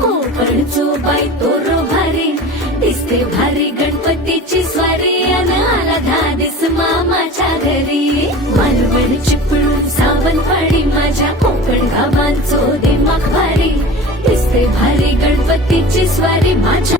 कोकणचो बाई तोरो भारी दिसते भारी गणपतीची स्वारी अन आला धादिस मामाच्या घरी मालवण चिपळूण सावंतवाडी माझ्या कोकण गावांचो दिमाग भारी दिसते भारी गणपतीची स्वारी माझ्या